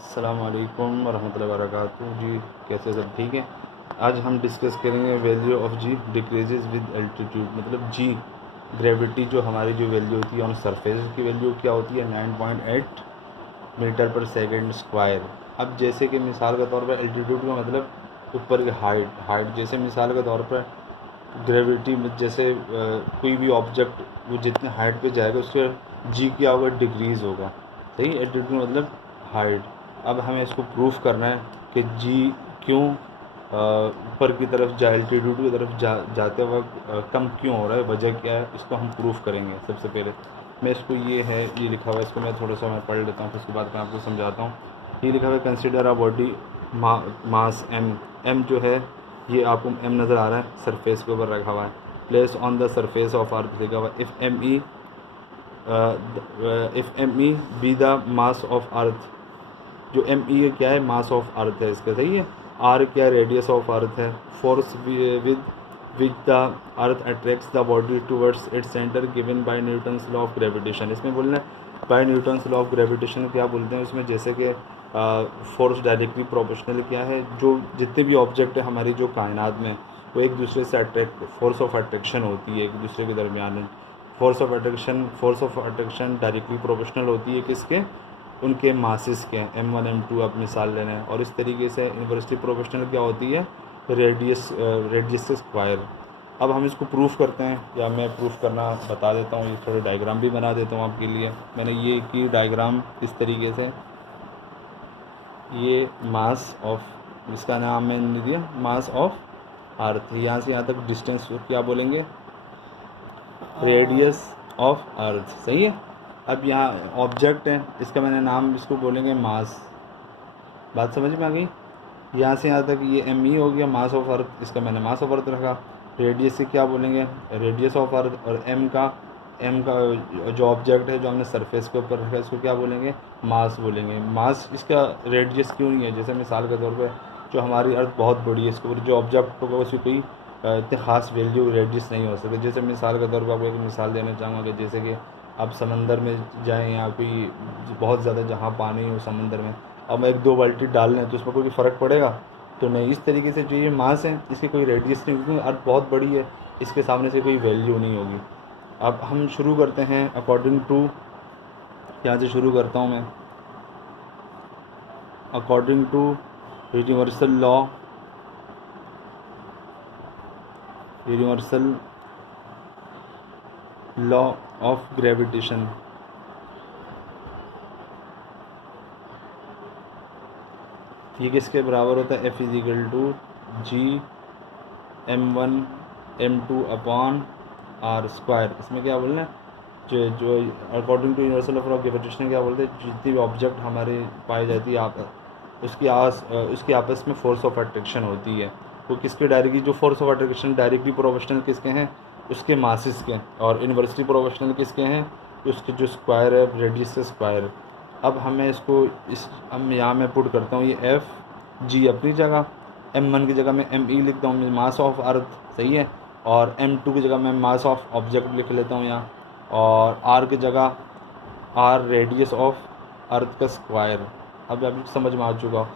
अस्सलाम वालेकुम वरहमतुल्लाहि वबरकातुहू। जी कैसे सब ठीक है। आज हम डिस्कस करेंगे value of g decreases with altitude. मतलब जी ग्रेविटी जो हमारी जो वैल्यू होती है ऑन सरफेस की वैल्यू क्या होती है 9.8 मीटर पर सेकंड स्क्वायर। अब जैसे कि मिसाल के तौर पर एल्टीट्यूड का मतलब ऊपर की हाइट जैसे मिसाल के तौर पर ग्रेविटी में जैसे कोई भी ऑब्जेक्ट वो जितने हाइट पे जाएगा उसका जी क्या होगा डिक्रीज़ होगा। सही। एल्टीट्यूड मतलब हाइट। अब हमें इसको प्रूफ करना है कि जी क्यों ऊपर की तरफ एल्टीट्यूड की तरफ जाते वक्त कम क्यों हो रहा है, वजह क्या है, इसको हम प्रूफ करेंगे। सबसे पहले मैं इसको ये लिखा हुआ है, इसको मैं थोड़ा सा मैं पढ़ लेता हूँ, फिर उसके बाद मैं आपको समझाता हूँ। ये लिखा हुआ है consider a body mass m जो है ये आपको एम नज़र आ रहा है, सरफेस के ऊपर रखा हुआ है। Place on the surface of earth लिखा हुआ है। If M E be the mass of earth, जो एम ई क्या है, मास ऑफ अर्थ है इसका। सही है। आर क्या रेडियस ऑफ अर्थ है। Force with which the earth attracts the body towards its centre given by Newton's law of gravitation. इसमें बोलना है by Newton's law of gravitation क्या बोलते हैं उसमें, जैसे कि फोर्स डायरेक्टली प्रोपोर्शनल क्या है, जो जितने भी ऑब्जेक्ट है हमारी जो कायनात में वो एक दूसरे से अट्रैक्ट, फोर्स ऑफ अट्रैक्शन होती है एक दूसरे के दरमियान। Force of attraction directly proportional होती है किसके, उनके मासेस के, m1 m2 आप मिसाल लेना है। और इस तरीके से इन्वर्सली प्रोपोर्शनल क्या होती है, रेडियस से स्क्वायर। अब हम इसको प्रूफ करते हैं, या मैं प्रूफ करना बता देता हूँ, ये थोड़े डायग्राम भी बना देता हूँ आपके लिए। मैंने ये की डायग्राम इस तरीके से, ये मास ऑफ, इसका नाम मैंने दिया मास ऑफ अर्थ। यहाँ से यहाँ तक डिस्टेंस क्या बोलेंगे, रेडियस ऑफ अर्थ। सही है। अब यहाँ ऑब्जेक्ट है, इसका मैंने नाम इसको बोलेंगे मास। बात समझ में आ गई। यहाँ से यहाँ तक ये एम ई हो गया, मास ऑफ अर्थ, इसका मैंने मास ऑफ अर्थ रखा। रेडियस से क्या बोलेंगे, रेडियस ऑफ अर्थ। और एम का जो ऑब्जेक्ट है जो हमने सरफेस के ऊपर रखा है इसको क्या बोलेंगे, मास बोलेंगे। मास इसका रेडियस क्यों नहीं है, जैसे मिसाल के तौर पर जो हमारी अर्थ बहुत बड़ी है, इसके ऊपर जो ऑब्जेक्ट होगा उसकी कोई इतनी ख़ास वैल्यू रेडियस नहीं हो सकती। जैसे मिसाल के तौर पर आपको एक मिसाल देना चाहूँगा कि जैसे कि आप समंदर में जाएँ या कोई बहुत ज़्यादा जहाँ पानी हो समंदर में, अब एक दो बाल्टी डाल लें तो उसमें कोई फ़र्क पड़ेगा तो नहीं। इस तरीके से जो ये मास है इसकी कोई रेडियस नहीं होगी, अर्थ बहुत बड़ी है, इसके सामने से कोई वैल्यू नहीं होगी। अब हम शुरू करते हैं अकॉर्डिंग टू, यहाँ से शुरू करता हूँ मैं, according to universal law of gravitation. ये किसके बराबर होता है, F equal to G m1 m2 upon R square. इसमें क्या बोलना है, जो according to universal law of gravitation क्या बोलते हैं, जितनी भी ऑब्जेक्ट हमारे पाई जाती है आप उसकी आपस में फोर्स ऑफ अट्रैक्शन होती है, वो किसके डायरेक्टली, जो force of attraction directly proportional किसके हैं, उसके मासेस के, और इन्वर्सली प्रोपोर्शनल किसके हैं, उसके जो स्क्वायर है रेडियस से स्क्वायर। अब हमें इसको हम यहाँ मैं पुट करता हूँ, ये एफ जी अपनी जगह, m1 की जगह मैं m e लिखता हूँ, मास ऑफ अर्थ। सही है। और m2 की जगह मैं मास ऑफ ऑब्जेक्ट लिख लेता हूँ यहाँ, और r की जगह r रेडियस ऑफ अर्थ का स्क्वायर। अब अभी समझ में आ चुका।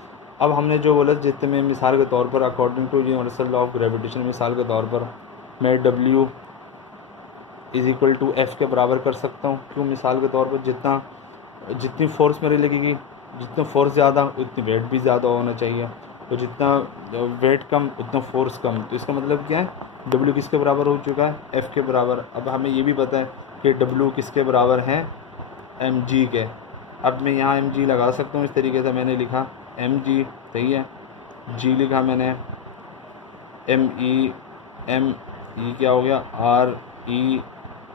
अब हमने जो बोला, जितने में मिसाल के तौर पर according to universal law of gravitation, मिसाल के तौर पर मैं W is equal to F के बराबर कर सकता हूँ। क्यों, मिसाल के तौर पर जितनी फोर्स मेरी लगेगी, जितना फोर्स ज़्यादा उतनी वेट भी ज़्यादा होना चाहिए, तो जितना वेट कम उतना फोर्स कम। तो इसका मतलब क्या है, W किसके बराबर हो चुका है, F के बराबर। अब हमें ये भी पता है कि W किसके बराबर है, mg के। अब मैं यहाँ mg लगा सकता हूँ, इस तरीके से मैंने लिखा mg। सही है। g लिखा मैंने, m e क्या हो गया, r e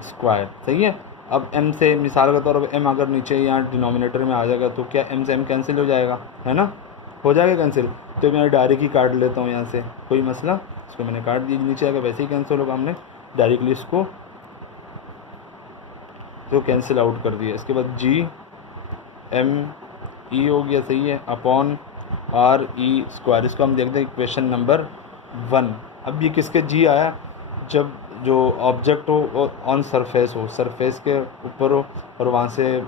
स्क्वायर। सही है। अब m से मिसाल के तौर पर m अगर नीचे यहाँ डिनोमिनेटर में आ जाएगा तो क्या m से m कैंसिल हो जाएगा, है ना, हो जाएगा कैंसिल। तो मैं डायरेक्ट ही काट लेता हूँ यहाँ से, कोई मसला, इसको मैंने काट दिया, नीचे आएगा वैसे ही कैंसिल होगा, हमने डायरेक्टली इसको तो कैंसिल आउट कर दिया। इसके बाद जी m e हो गया। सही है। Upon r e square. इसको हम देखते हैं क्वेश्चन नंबर 1। अब ये किसके जी आया, जब जो ऑब्जेक्ट हो ऑन सरफेस हो, सरफेस के ऊपर हो, और वहाँ से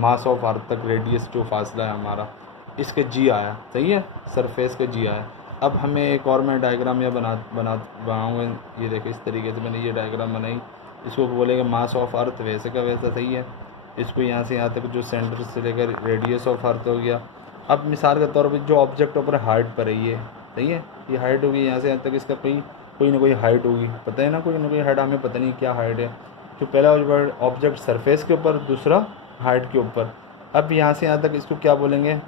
मास ऑफ अर्थ तक रेडियस जो फासला है हमारा, इसके जी आया, सही है, सरफेस के जी आया। अब हमें एक और मैं डायग्राम यह बनाऊँगा, ये देखिए इस तरीके से मैंने ये डायग्राम बनाई, इसको बोलेंगे मास ऑफ अर्थ, वैसे का वैसा, सही है। इसको यहाँ से यहाँ तक जो सेंटर से लेकर रेडियस ऑफ अर्थ हो गया। अब मिसाल के तौर पर जो ऑब्जेक्ट ऊपर हाइट पर है ये, सही है, ये हाइट होगी यहाँ से यहाँ तक, इसका कोई ना कोई हाइट होगी, पता है ना, कोई ना कोई हाइट, हमें पता नहीं क्या हाइट है। जो पहला ऑब्जेक्ट सरफेस के ऊपर, दूसरा हाइट के ऊपर। अब यहाँ से यहाँ तक इसको क्या बोलेंगे,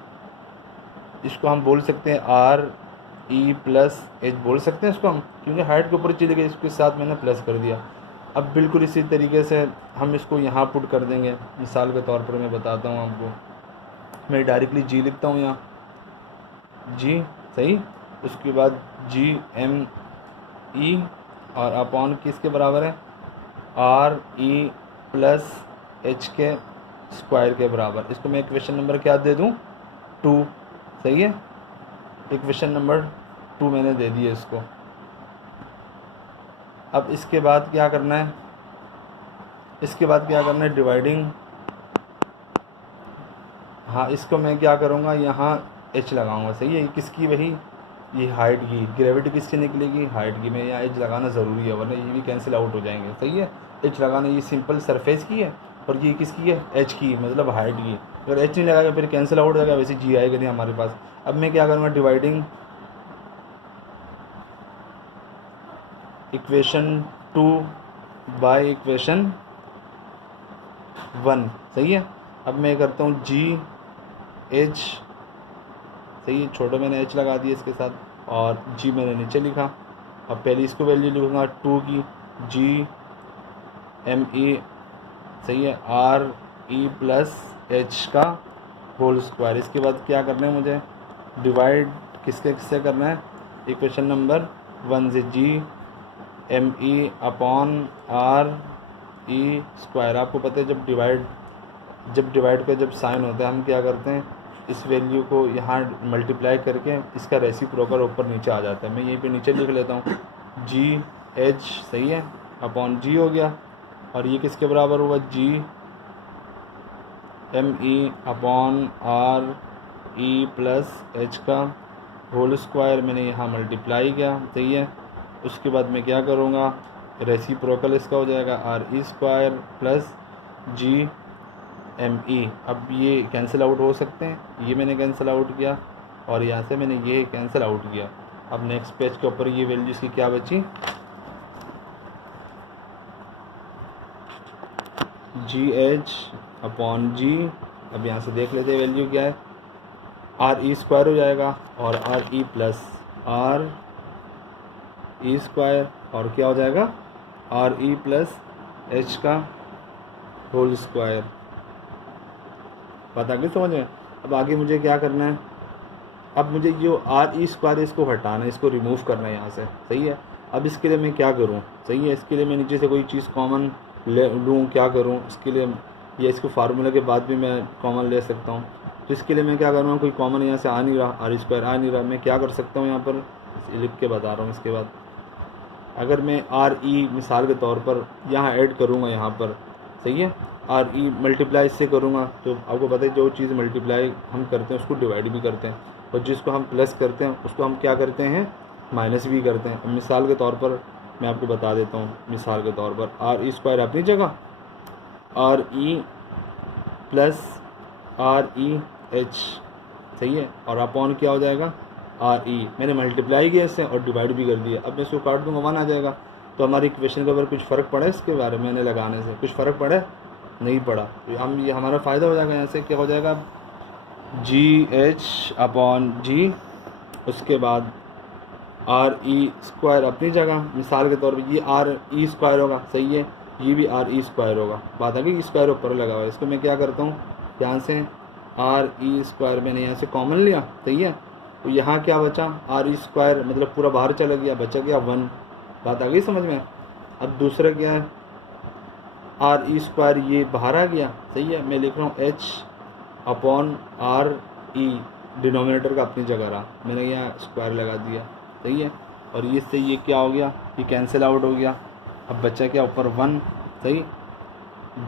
इसको हम बोल सकते हैं आर ई प्लस एच बोल सकते हैं इसको हम, क्योंकि हाइट के ऊपर चले गए, इसके साथ मैंने प्लस कर दिया। अब बिल्कुल इसी तरीके से हम इसको यहाँ पुट कर देंगे। मिसाल के तौर पर मैं बताता हूँ आपको, मैं डायरेक्टली जी लिखता हूँ यहाँ, जी, सही, उसके बाद जी एम ई, और अपॉन किसके बराबर है, आर ई प्लस एच के स्क्वायर के बराबर। इसको मैं इक्वेशन नंबर क्या दे दूँ, 2, सही है, इक्वेशन नंबर 2 मैंने दे दिया इसको। अब इसके बाद क्या करना है, इसके बाद क्या करना है, डिवाइडिंग, हाँ, इसको मैं क्या करूँगा, यहाँ एच लगाऊंगा, सही है, किसकी, वही ये हाइट की, ग्रेविटी किससे निकलेगी, हाइट की। मैं यहाँ एच लगाना ज़रूरी है, वरना ये भी कैंसिल आउट हो जाएंगे, सही है। एच लगाना, ये सिंपल सरफेस की है, और ये किसकी है, एच की, मतलब हाइट की। अगर एच नहीं लगाएगा फिर कैंसिल आउट हो जाएगा, वैसे जी आएगा नहीं हमारे पास। अब मैं क्या करूँगा, डिवाइडिंग इक्वेशन 2 बाय इक्वेशन 1, सही है। अब मैं करता हूँ जी एच, सही है, छोटा मैंने एच लगा दिया इसके साथ, और जी मैंने नीचे लिखा। अब पहले इसको वैल्यू लिखूँगा 2 की, जी एम ई, सही है, आर ई प्लस एच का होल स्क्वायर। इसके बाद क्या करना है मुझे, डिवाइड किससे करना है, इक्वेशन नंबर 1 से, G M E upon R E square. आपको पता है जब डिवाइड का जब साइन होता है, हम क्या करते हैं, इस वैल्यू को यहाँ मल्टीप्लाई करके इसका रेसिप्रोकल ऊपर नीचे आ जाता है। मैं यहीं पे नीचे लिख लेता हूँ, जी एच, सही है, अपॉन जी हो गया, और ये किसके बराबर हुआ, G M E upon R E plus H का होल स्क्वायर। मैंने यहाँ मल्टीप्लाई किया, सही है। उसके बाद मैं क्या करूँगा, रेसिप्रोकल इसका हो जाएगा R E square plus G M E. अब ये कैंसिल आउट हो सकते हैं, ये मैंने कैंसिल आउट किया, और यहाँ से मैंने ये कैंसिल आउट किया। अब नेक्स्ट पेज के ऊपर ये वैल्यूज़ की क्या बची, जी एच अपॉन जी। अब यहाँ से देख लेते हैं वैल्यू क्या है, आर ई स्क्वायर हो जाएगा, और are E plus are E square, और क्या हो जाएगा, आर ई प्लस एच का होल स्क्वायर। बात आगे समझ में। अब आगे मुझे क्या करना है, अब मुझे जो आर ई स्क्वायर इसको हटाना है, इसको रिमूव करना है यहाँ से, सही है। अब इसके लिए मैं क्या करूँ, सही है, इसके लिए मैं नीचे से कोई चीज़ कॉमन ले लूँ, क्या करूँ इसके लिए, या इसको फार्मूला के बाद भी मैं कॉमन ले सकता हूँ। तो इसके लिए मैं क्या करूँगा, कोई कॉमन यहाँ से आ नहीं रहा, आर स्क्वायर आ नहीं रहा, मैं क्या कर सकता हूँ, यहाँ पर लिख के बता रहा हूँ। इसके बाद अगर मैं आर ई मिसाल के तौर पर यहाँ ऐड करूँगा, यहाँ पर, सही है, आर ई मल्टीप्लाई इससे करूँगा, तो आपको पता है जो चीज़ मल्टीप्लाई हम करते हैं उसको डिवाइड भी करते हैं, और जिसको हम प्लस करते हैं उसको हम क्या करते हैं, माइनस भी करते हैं। अब मिसाल के तौर पर मैं आपको बता देता हूँ, मिसाल के तौर पर आर ई स्क्वायर अपनी जगह, are E plus R E H, सही है, और अपॉन क्या हो जाएगा, आर ई। मैंने मल्टीप्लाई किया इससे और डिवाइड भी कर दिया। अब मैं इसको काट दूँगा, 1 आ जाएगा। तो हमारी इक्वेशन के ऊपर कुछ फ़र्क पड़ा है इसके बारे में मैंने लगाने से, कुछ फ़र्क पड़ा है, नहीं पड़ा। तो हम ये हमारा फ़ायदा हो जाएगा। यहाँ से क्या हो जाएगा, जी एच अपॉन जी, उसके बाद आर ई स्क्वायर अपनी जगह, मिसाल के तौर पे ये आर ई स्क्वायर होगा, सही है, ये भी आर ई स्क्वायर होगा। बात आ गई, स्क्वायर ऊपर लगा हुआ है। इसको मैं क्या करता हूँ, यहाँ से आर ई स्क्वायर मैंने यहाँ से कॉमन लिया, सही है, तो यहाँ क्या बचा, आर ई स्क्वायर मतलब पूरा बाहर चला गया, बचा गया 1। बात आ गई समझ में। अब दूसरा क्या है, आर ई स्क्वायर ये बाहर आ गया, सही है, मैं लिख रहा हूँ एच अपॉन आर ई, डिनोमिनेटर का अपनी जगह रहा, मैंने यहाँ स्क्वायर लगा दिया, सही है। और ये से ये क्या हो गया, ये कैंसिल आउट हो गया। अब बच्चा क्या, ऊपर 1, सही,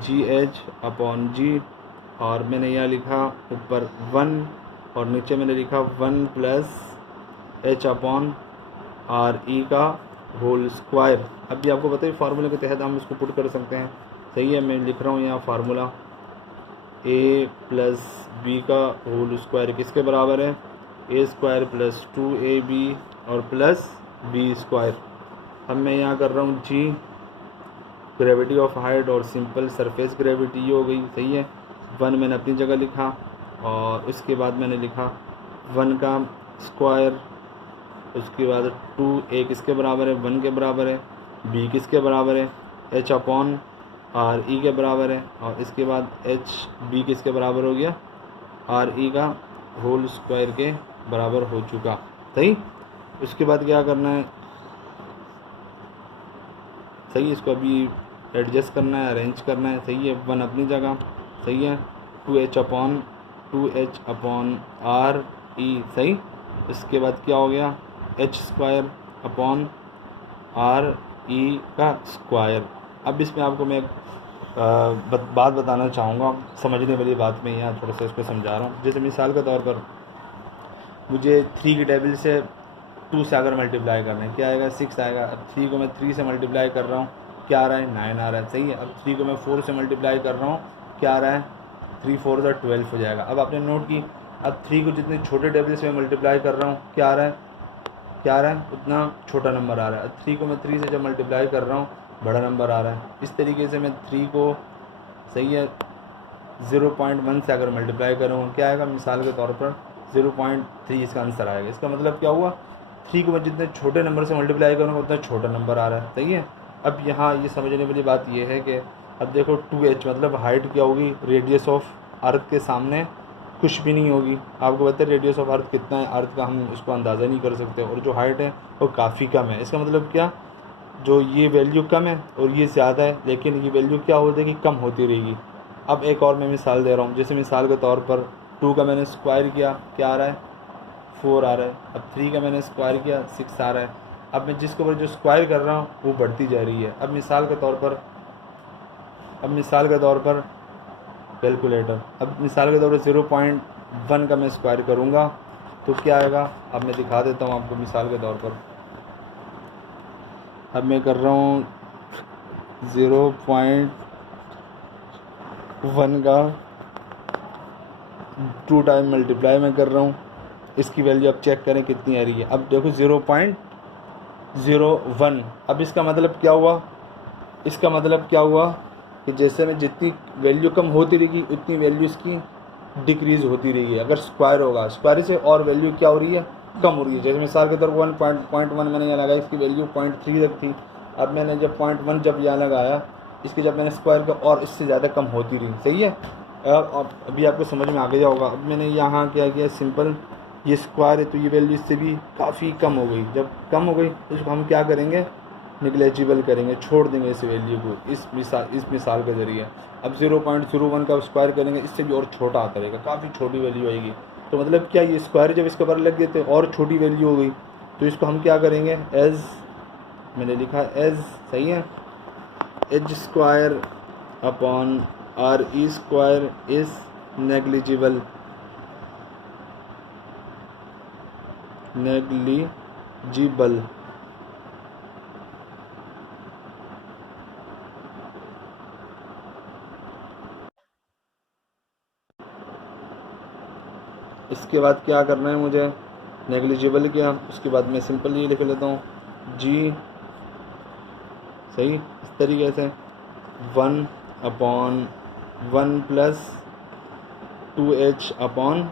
जी एच अपॉन जी, और मैंने यहाँ लिखा ऊपर 1 और नीचे मैंने लिखा 1 प्लस एच अपॉन आर ई का होल स्क्वायर। अब भी आपको पता है फार्मूले के तहत हम इसको पुट कर सकते हैं, सही है। मैं लिख रहा हूँ यहाँ फार्मूला ए प्लस बी का होल स्क्वायर किसके बराबर है, ए स्क्वायर प्लस 2ab और प्लस बी स्क्वायर। अब मैं यहाँ कर रहा हूँ जी ग्रेविटी ऑफ हाइट और सिंपल सरफेस ग्रेविटी ये हो गई, सही है। 1 मैंने अपनी जगह लिखा और उसके बाद मैंने लिखा 1 का स्क्वायर, उसके बाद 2a किसके बराबर है, 1 के बराबर है, b किसके बराबर है, h अपॉन आर ई के बराबर है, और इसके बाद h b किसके बराबर हो गया, आर ई का होल स्क्वायर के बराबर हो चुका, सही। उसके बाद क्या करना है, सही, इसको अभी एडजस्ट करना है, अरेंज करना है, सही है। 1 अपनी जगह, सही है, 2h अपॉन आर ई, सही। इसके बाद क्या हो गया, h स्क्वायर अपॉन आर ई का स्क्वायर। अब इसमें आपको मैं बात बताना चाहूँगा, समझने वाली बात में यहाँ थोड़ा सा इसको समझा रहा हूँ। जैसे मिसाल के तौर पर मुझे 3 की टेबल से 2 से अगर मल्टीप्लाई करना है, क्या आएगा, 6 आएगा। अब 3 को मैं 3 से मल्टीप्लाई कर रहा हूँ, क्या आ रहा है, 9 आ रहा है, सही है। अब 3 को मैं 4 से मल्टीप्लाई कर रहा हूँ, क्या आ रहा है, 3 4 12 हो जाएगा। अब आपने नोट की, अब 3 को जितने छोटे टेबल से मैं मल्टीप्लाई कर रहा हूँ, क्या आ रहा है, उतना छोटा नंबर आ रहा है। 3 को मैं 3 से जब मल्टीप्लाई कर रहा हूँ, बड़ा नंबर आ रहा है। इस तरीके से मैं 3 को, सही है, 0.1 से अगर मल्टीप्लाई करूँ, क्या आएगा, मिसाल के तौर पर 0.3 इसका आंसर आएगा। इसका मतलब क्या हुआ, 3 को मैं जितने छोटे नंबर से मल्टीप्लाई करूँगा उतना छोटा नंबर आ रहा है, सही है। अब यहाँ ये समझने वाली बात ये है कि अब देखो 2h मतलब हाइट क्या होगी, रेडियस ऑफ अर्थ के सामने कुछ भी नहीं होगी। आपको पता है रेडियस ऑफ अर्थ कितना है, अर्थ का हम उसको अंदाज़ा नहीं कर सकते, और जो हाइट है वो काफ़ी कम है। इसका मतलब क्या, जो ये वैल्यू कम है और ये ज़्यादा है, लेकिन ये वैल्यू क्या हो जाएगी, कम होती रहेगी। अब एक और मैं मिसाल दे रहा हूँ, जैसे मिसाल के तौर पर 2 का मैंने स्क्वायर किया, क्या आ रहा है, 4 आ रहा है। अब 3 का मैंने स्क्वायर किया, 6 आ रहा है। अब मैं जिसके ऊपर जो स्क्वायर कर रहा हूँ वो बढ़ती जा रही है। अब मिसाल के तौर पर कैलकुलेटर, अब मिसाल के तौर पर 0.1 का मैं स्क्वायर करूँगा तो क्या आएगा। अब मैं दिखा देता हूँ आपको मिसाल के तौर पर। अब मैं कर रहा हूँ 0.1 का 2 टाइम मल्टीप्लाई मैं कर रहा हूँ, इसकी वैल्यू आप चेक करें कितनी आ रही है। अब देखो 0.01। अब इसका मतलब क्या हुआ, कि जैसे में जितनी वैल्यू कम होती रहेगी उतनी वैल्यू इसकी डिक्रीज़ होती रही है। अगर स्क्वायर होगा, स्क्वायर से और वैल्यू क्या हो रही है, कम हो रही है। जैसे मिसाल के तौर पर 1.1 मैंने यहाँ लगाया, इसकी वैल्यू 0.3 तक थी। अब मैंने जब 0.1 जब यहाँ लगाया, इसकी जब मैंने स्क्वायर किया और इससे ज़्यादा कम होती रही, सही है। अब अभी आपको समझ में आ गया होगा। अब मैंने यहाँ क्या किया, सिंपल ये स्क्वायर है तो ये वैल्यू इससे भी काफ़ी कम हो गई। जब कम हो गई तो इसको हम क्या करेंगे, निगलेजिबल करेंगे, छोड़ देंगे इस वैल्यू को इस मिसाल के ज़रिए। अब 0.01 का स्क्वायर करेंगे, इससे भी और छोटा आता रहेगा, काफ़ी छोटी वैल्यू आएगी। तो मतलब क्या, ये स्क्वायर जब इसके ऊपर लग गए थे और छोटी वैल्यू हो गई, तो इसको हम क्या करेंगे, एज मैंने लिखा एज, सही है, H square upon R E square is negligible, इसके बाद क्या करना है मुझे, नेग्लिजिबल किया, उसके बाद मैं सिंपल ये लिख लेता हूँ जी, सही। इस तरीके से 1/1 प्लस 2h अपॉन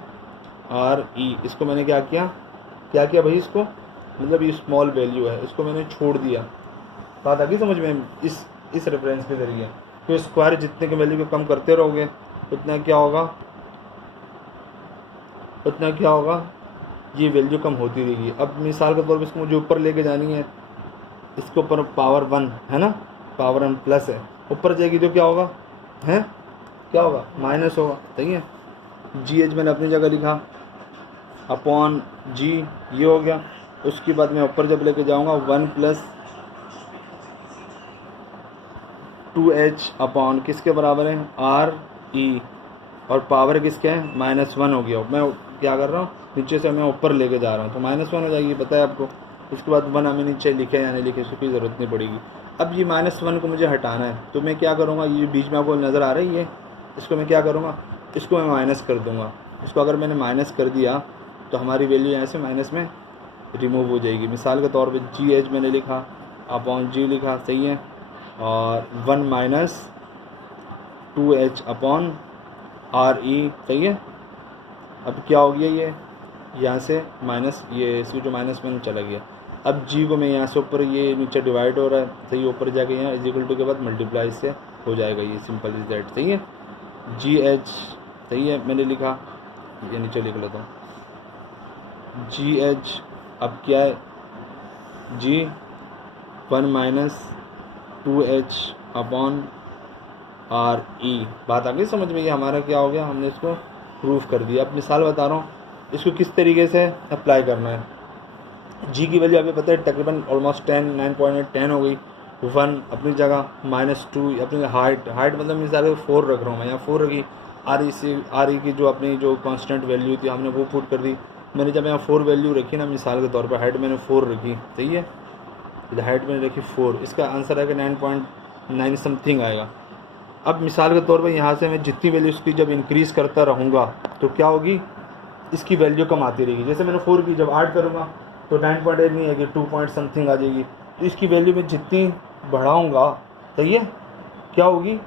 आर ई। इसको मैंने क्या किया भाई, इसको मतलब ये स्मॉल वैल्यू है, इसको मैंने छोड़ दिया। बात आ गई समझ में, इस रेफरेंस के ज़रिए। तो स्क्वायर जितने के वैल्यू को कम करते रहोगे उतना क्या होगा, ये वैल्यू कम होती रहेगी। अब मिसाल के तौर पर इसको मुझे ऊपर लेके जानी है, इसके ऊपर पावर 1 है ना, पावर 1 प्लस है, ऊपर जाएगी तो क्या होगा, माइनस होगा, सही है। जी एच मैंने अपनी जगह लिखा अपॉन जी, ये हो गया। उसके बाद मैं ऊपर जब लेके जाऊँगा 1 + 2h अपॉन किसके बराबर है, आर ई, और पावर किसके है, -1 हो गया। मैं क्या कर रहा हूँ, नीचे से मैं ऊपर लेके जा रहा हूँ तो -1 हो जाएगी, पता है आपको। उसके बाद 1 हमें नीचे लिखे या नहीं लिखे इसकी कोई ज़रूरत नहीं पड़ेगी। अब ये -1 को मुझे हटाना है तो मैं क्या करूँगा, ये बीच में आपको नज़र आ रही है, इसको मैं क्या करूँगा, इसको मैं माइनस कर दूँगा। इसको अगर मैंने माइनस कर दिया तो हमारी वैल्यू यहाँ से माइनस में रिमूव हो जाएगी। मिसाल के तौर पे GH मैंने लिखा अपॉन G लिखा, सही है, और 1 - 2h अपॉन RE, सही है। अब क्या हो गया, ये यहाँ से माइनस, ये इसकी जो -1 चला गया। अब G को मैं यहाँ से ऊपर, ये नीचे डिवाइड हो रहा है, सही, ऊपर जाके यहाँ = के बाद मल्टीप्लाई से हो जाएगा, ये सिंपल इज दैट, सही है। GH, सही है, मैंने लिखा, ये नीचे लिख लेता हूँ GH। अब क्या है, G 1 - 2h अपॉन RE। बात आ गई समझ में, ये हमारा क्या हो गया, हमने इसको प्रूफ कर दिया। अब मिसाल बता रहा हूँ इसको किस तरीके से अप्लाई करना है। G की वैल्यू आपको पता है तकरीबन ऑलमोस्ट 10, 9.8, 10 हो गई। 1 अपनी जगह, -2 अपनी हाइट मतलब मिसाल 4 रख रहा हूँ मैं, यहाँ 4 रखी। RE की जो अपनी जो कांस्टेंट वैल्यू थी हमने वो पुट कर दी। मैंने जब यहाँ 4 वैल्यू रखी ना, मिसाल के तौर पर हाइट मैंने 4 रखी, सही है, हाइट मैंने रखी 4, इसका आंसर आएगा 9.9 समथिंग आएगा। अब मिसाल के तौर पर यहाँ से मैं जितनी वैल्यू इसकी जब इंक्रीज़ करता रहूँगा तो क्या होगी, इसकी वैल्यू कम आती रहेगी। जैसे मैंने 4 की जब 8 करूँगा तो 9.8 नहीं आएगी, 2 पॉइंट समथिंग आ जाएगी। तो इसकी वैल्यू में जितनी बढ़ाऊँगा, सही है, क्या होगी,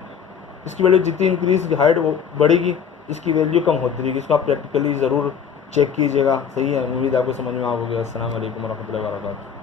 इसकी वैल्यू जितनी इंक्रीज हाइट वो बढ़ेगी, इसकी वैल्यू कम होती रहेगी। इसको आप प्रैक्टिकली ज़रूर चेक कीजिएगा, सही है। उम्मीद आपको समझ में आ गया। अस्सलाम वालेकुम रहमतुल्लाहि व बरकातहू।